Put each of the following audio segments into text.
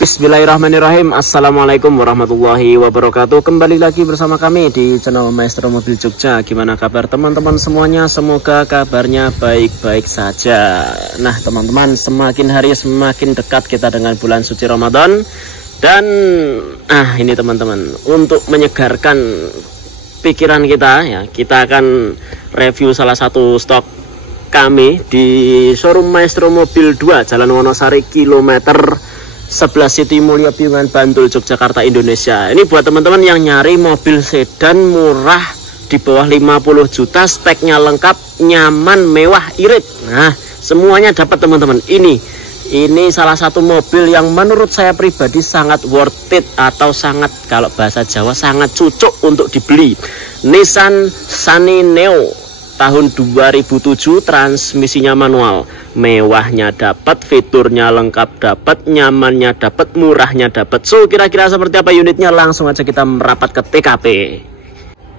Bismillahirrahmanirrahim. Assalamualaikum warahmatullahi wabarakatuh. Kembali lagi bersama kami di channel Maestro Mobil Jogja. Gimana kabar teman-teman semuanya? Semoga kabarnya baik-baik saja. Nah teman-teman, semakin hari semakin dekat kita dengan bulan suci Ramadan. Dan ini teman-teman, untuk menyegarkan pikiran kita ya, kita akan review salah satu stok kami di showroom Maestro Mobil 2 Jalan Wonosari kilometer 11 City Mulya Piungan Bantul Yogyakarta Indonesia. Ini buat teman-teman yang nyari mobil sedan murah di bawah 50 juta, speknya lengkap, nyaman, mewah, irit. Nah, semuanya dapat teman-teman. Ini salah satu mobil yang menurut saya pribadi sangat worth it, atau sangat, kalau bahasa Jawa, sangat cocok untuk dibeli. Nissan Sunny Neo tahun 2007, transmisinya manual. Mewahnya dapat, fiturnya lengkap dapat, nyamannya dapat, murahnya dapat. So, kira-kira seperti apa unitnya? Langsung aja kita merapat ke TKP.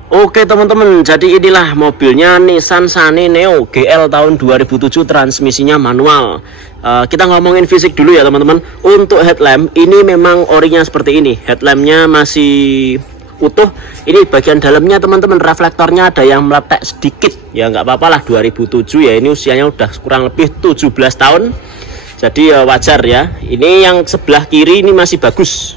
Oke teman-teman, jadi inilah mobilnya, Nissan Sunny Neo GL tahun 2007, transmisinya manual. Kita ngomongin fisik dulu ya teman-teman. Untuk headlamp, ini memang orinya seperti ini. Headlampnya masih utuh. Ini bagian dalamnya teman-teman, reflektornya ada yang meletek sedikit. Ya nggak apa-apa lah, 2007 ya, ini usianya udah kurang lebih 17 tahun. Jadi wajar ya. Ini yang sebelah kiri ini masih bagus.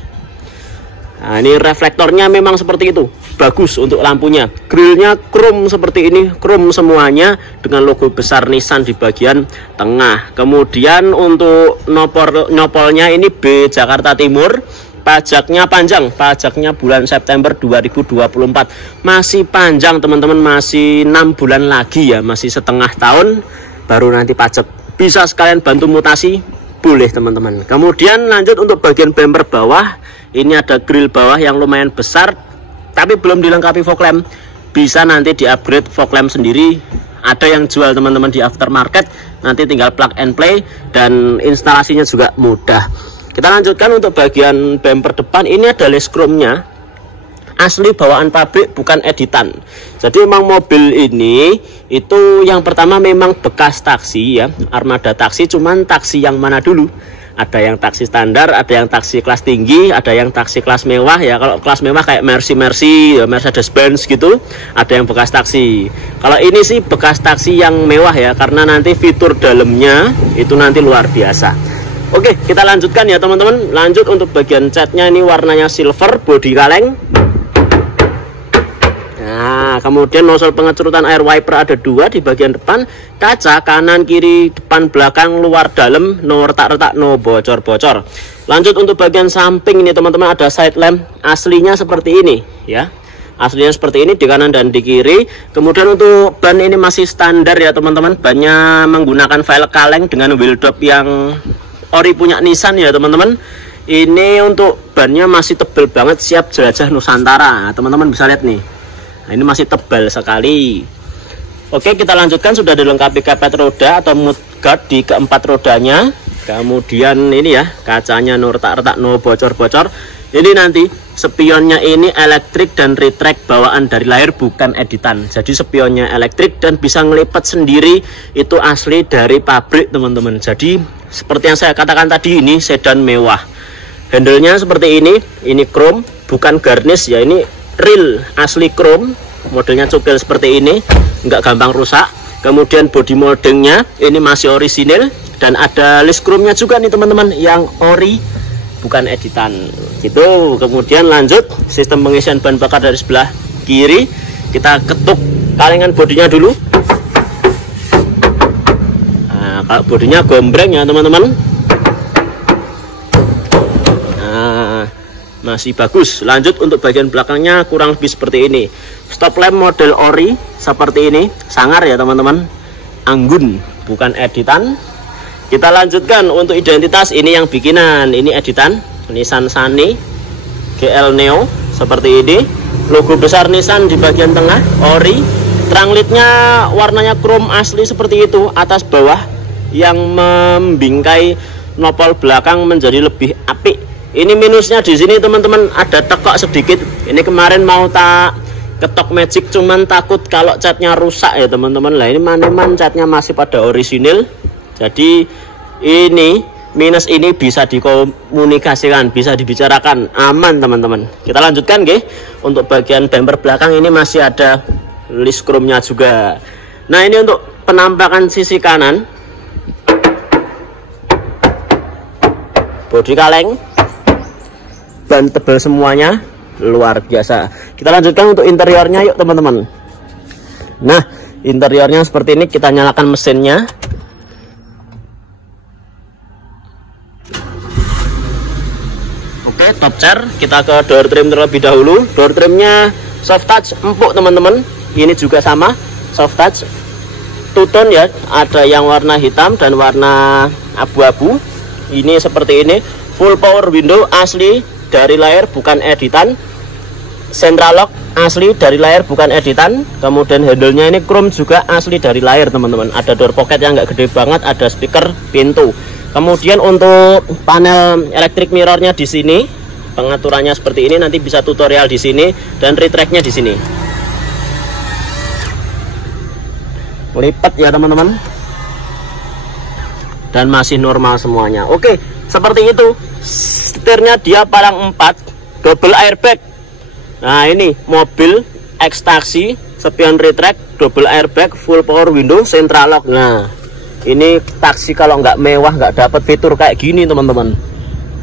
Nah, ini reflektornya memang seperti itu, bagus untuk lampunya. Grillnya chrome seperti ini, chrome semuanya dengan logo besar Nissan di bagian tengah. Kemudian untuk nopolnya ini B Jakarta Timur. Pajaknya panjang, pajaknya bulan September 2024. Masih panjang teman-teman, masih 6 bulan lagi ya, masih setengah tahun baru nanti pajak. Bisa sekalian bantu mutasi, boleh teman-teman. Kemudian lanjut untuk bagian bumper bawah. Ini ada grill bawah yang lumayan besar, tapi belum dilengkapi fog lamp. Bisa nanti di upgrade fog lamp sendiri. Ada yang jual teman-teman di aftermarket, nanti tinggal plug and play, dan instalasinya juga mudah. Kita lanjutkan untuk bagian bumper depan. Ini ada lace chrome-nya, asli bawaan pabrik, bukan editan. Jadi memang mobil ini itu yang pertama memang bekas taksi ya, armada taksi. Cuman taksi yang mana dulu? Ada yang taksi standar, ada yang taksi kelas tinggi, ada yang taksi kelas mewah ya. Kalau kelas mewah kayak Mercy, Mercedes-Benz gitu, ada yang bekas taksi. Kalau ini sih bekas taksi yang mewah ya, karena nanti fitur dalamnya itu nanti luar biasa. Oke, kita lanjutkan ya teman-teman. Lanjut untuk bagian catnya, ini warnanya silver, bodi kaleng. Nah, kemudian nozzle pengecurutan air wiper ada 2 di bagian depan. Kaca kanan, kiri, depan, belakang, luar, dalam, no retak-retak, no bocor-bocor. Lanjut untuk bagian samping ini teman-teman, ada side lamp. Aslinya seperti ini ya. Aslinya seperti ini di kanan dan di kiri. Kemudian untuk ban ini masih standar ya teman-teman. Bannya menggunakan velg kaleng dengan wheel dop yang ori punya Nissan ya teman-teman. Ini untuk bannya masih tebal banget, siap jelajah Nusantara. Teman-teman bisa lihat nih. Nah, ini masih tebal sekali. Oke, kita lanjutkan. Sudah dilengkapi kepet roda atau mudguard di keempat rodanya. Kemudian ini ya, kacanya no retak-retak, no bocor-bocor. Ini nanti spionnya ini elektrik dan retract bawaan dari lahir, bukan editan. Jadi spionnya elektrik dan bisa ngelipat sendiri, itu asli dari pabrik teman-teman. Jadi seperti yang saya katakan tadi, ini sedan mewah. Handle-nya seperti ini chrome, bukan garnish ya, ini real asli chrome. Modelnya cukil seperti ini, nggak gampang rusak. Kemudian body moldingnya ini masih orisinil, dan ada list chrome-nya juga nih teman-teman, yang ori, bukan editan gitu. Kemudian lanjut sistem pengisian bahan bakar dari sebelah kiri. Kita ketuk kalengan bodinya dulu. Nah, kalau bodinya gombreng ya teman-teman, nah, masih bagus. Lanjut untuk bagian belakangnya kurang lebih seperti ini. Stop lamp model ori seperti ini, sangar ya teman-teman, anggun, bukan editan. Kita lanjutkan untuk identitas. Ini yang bikinan, ini editan Nissan Sunny GL Neo seperti ini. Logo besar Nissan di bagian tengah, ori. Terang lidnya warnanya chrome asli seperti itu, atas bawah, yang membingkai nopol belakang menjadi lebih apik. Ini minusnya di sini teman-teman, ada tekok sedikit. Ini kemarin mau tak ketok magic, cuman takut kalau catnya rusak ya teman-teman. Lah ini maneman catnya masih pada orisinil. Jadi ini minus ini bisa dikomunikasikan, bisa dibicarakan, aman teman-teman. Kita lanjutkan nggih. Untuk bagian bumper belakang ini masih ada list chrome-nya juga. Nah, ini untuk penampakan sisi kanan. Bodi kaleng, ban tebal semuanya, luar biasa. Kita lanjutkan untuk interiornya yuk teman-teman. Nah, interiornya seperti ini. Kita nyalakan mesinnya. Oke, top chair. Kita ke door trim terlebih dahulu. Door trimnya soft touch empuk teman-teman. Ini juga sama soft touch, two tone ya. Ada yang warna hitam dan warna abu-abu. Ini seperti ini, full power window asli dari layar, bukan editan. Central lock asli dari layar, bukan editan. Kemudian handle-nya ini chrome juga asli dari layar teman-teman. Ada door pocket yang nggak gede banget, ada speaker pintu. Kemudian untuk panel electric mirrornya di sini, pengaturannya seperti ini. Nanti bisa tutorial di sini, dan retract-nya di sini. Lipat ya teman-teman. Dan masih normal semuanya. Oke, seperti itu. Setirnya dia palang 4, double airbag. Nah, ini mobil X-Taxi, spion retract, double airbag, full power window, central lock. Nah, ini taksi kalau nggak mewah nggak dapat fitur kayak gini teman-teman.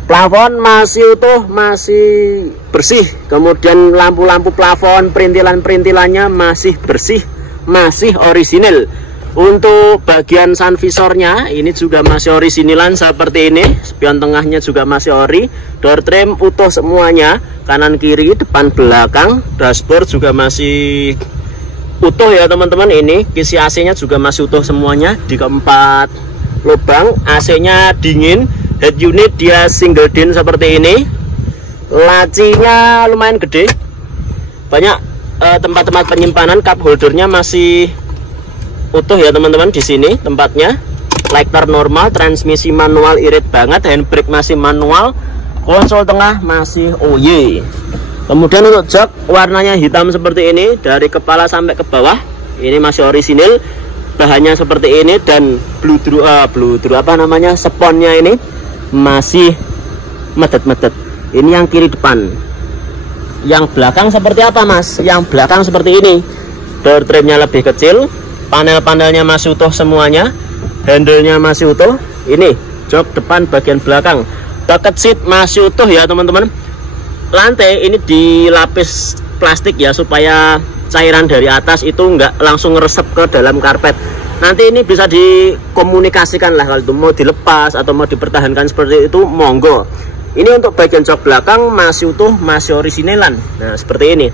Plafon masih utuh, masih bersih. Kemudian lampu-lampu plafon, perintilan-perintilannya masih bersih, masih orisinil. Untuk bagian sun visornya ini juga masih originalan seperti ini. Spion tengahnya juga masih ori. Door trim utuh semuanya, kanan kiri, depan belakang. Dashboard juga masih utuh ya teman-teman. Ini kisi AC-nya juga masih utuh semuanya di keempat lubang. AC-nya dingin. Head unit dia single din seperti ini. Lacinya lumayan gede. Banyak tempat-tempat penyimpanan. Cup holdernya masih utuh ya teman-teman. Di sini tempatnya. Lighter normal, transmisi manual irit banget, handbrake masih manual, konsol tengah masih OY. Kemudian untuk jok warnanya hitam seperti ini dari kepala sampai ke bawah. Ini masih orisinil, bahannya seperti ini, dan sponnya ini masih medet-medet. Ini yang kiri depan. Yang belakang seperti apa mas? Yang belakang seperti ini. Door trimnya lebih kecil. Panel-panelnya masih utuh semuanya. Handle-nya masih utuh. Ini jok depan bagian belakang. Bucket seat masih utuh ya teman-teman. Lantai ini dilapis plastik ya, supaya cairan dari atas itu nggak langsung ngeresep ke dalam karpet. Nanti ini bisa dikomunikasikan lah, kalau itu mau dilepas atau mau dipertahankan seperti itu, monggo. Ini untuk bagian jok belakang masih utuh, masih originalan. Nah seperti ini.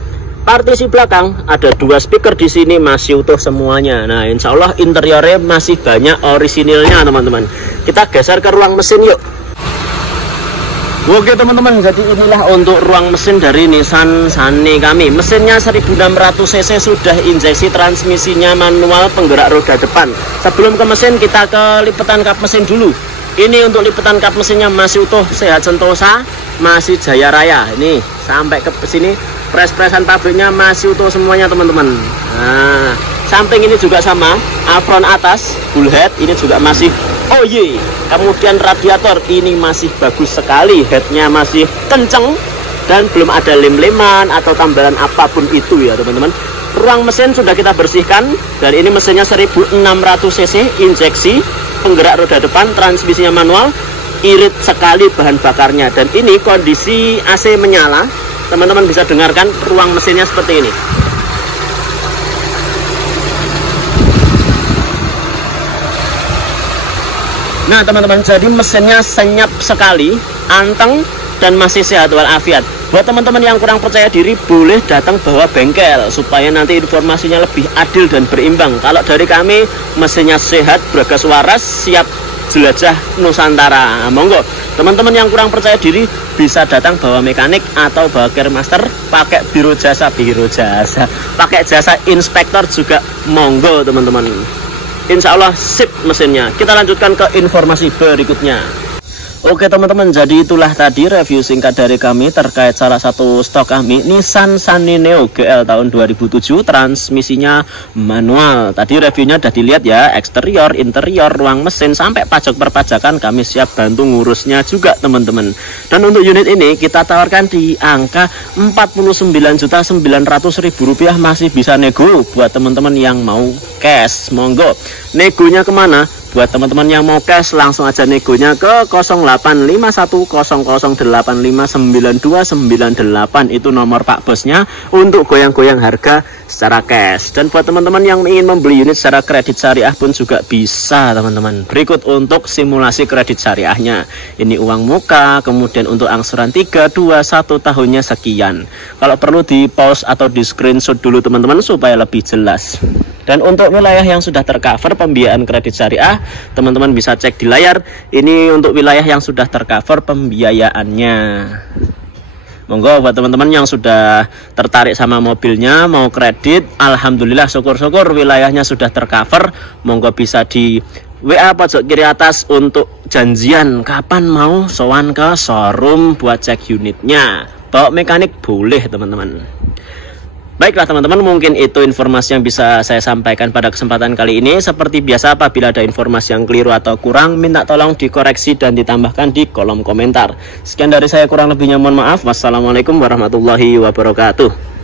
Partisi belakang ada 2 speaker di sini masih utuh semuanya. Nah, insya Allah interiornya masih banyak orisinilnya teman-teman. Kita geser ke ruang mesin yuk. Oke teman-teman, jadi inilah untuk ruang mesin dari Nissan Sunny kami. Mesinnya 1600 cc, sudah injeksi, transmisinya manual, penggerak roda depan. Sebelum ke mesin kita ke lipatan kap mesin dulu. Ini untuk lipatan kap mesinnya masih utuh, sehat sentosa, masih jaya raya. Ini sampai ke sini pres-presan pabriknya masih utuh semuanya teman-teman. Nah, samping ini juga sama, apron atas bullhead ini juga masih OY. Kemudian radiator ini masih bagus sekali, headnya masih kenceng dan belum ada lem-leman atau tambalan apapun itu ya teman-teman. Ruang mesin sudah kita bersihkan, dan ini mesinnya 1600 cc, injeksi, penggerak roda depan, transmisinya manual, irit sekali bahan bakarnya. Dan ini kondisi AC menyala, teman-teman bisa dengarkan ruang mesinnya seperti ini. Nah teman-teman, jadi mesinnya senyap sekali, anteng, dan masih sehat walafiat. Buat teman-teman yang kurang percaya diri, boleh datang bawa bengkel supaya nanti informasinya lebih adil dan berimbang. Kalau dari kami, mesinnya sehat, bragas waras, siap jelajah Nusantara. Nah, monggo teman-teman yang kurang percaya diri bisa datang bawa mekanik atau bawa care master, pakai biro jasa, pakai jasa inspektor juga monggo teman-teman. Insya Allah sip mesinnya. Kita lanjutkan ke informasi berikutnya. Oke teman-teman, jadi itulah tadi review singkat dari kami terkait salah satu stok kami, Nissan Sunny Neo GL tahun 2007, transmisinya manual. Tadi reviewnya udah dilihat ya, eksterior, interior, ruang mesin, sampai pajak perpajakan kami siap bantu ngurusnya juga teman-teman. Dan untuk unit ini kita tawarkan di angka Rp49.900.000, masih bisa nego buat teman-teman yang mau cash. Monggo, negonya kemana? Buat teman-teman yang mau cash langsung aja negonya ke 085100859298, itu nomor Pak Bosnya untuk goyang-goyang harga secara cash. Dan buat teman-teman yang ingin membeli unit secara kredit syariah pun juga bisa teman-teman. Berikut untuk simulasi kredit syariahnya. Ini uang muka, kemudian untuk angsuran 3, 2, 1 tahunnya sekian. Kalau perlu di pause atau di screenshot dulu teman-teman supaya lebih jelas. Dan untuk wilayah yang sudah tercover pembiayaan kredit syariah, teman-teman bisa cek di layar. Ini untuk wilayah yang sudah tercover pembiayaannya. Monggo buat teman-teman yang sudah tertarik sama mobilnya, mau kredit, alhamdulillah syukur-syukur wilayahnya sudah tercover. Monggo bisa di WA pojok kiri atas untuk janjian kapan mau sowan ke showroom buat cek unitnya. Bawa mekanik boleh teman-teman. Baiklah teman-teman, mungkin itu informasi yang bisa saya sampaikan pada kesempatan kali ini. Seperti biasa, apabila ada informasi yang keliru atau kurang, minta tolong dikoreksi dan ditambahkan di kolom komentar. Sekian dari saya, kurang lebihnya mohon maaf. Wassalamualaikum warahmatullahi wabarakatuh.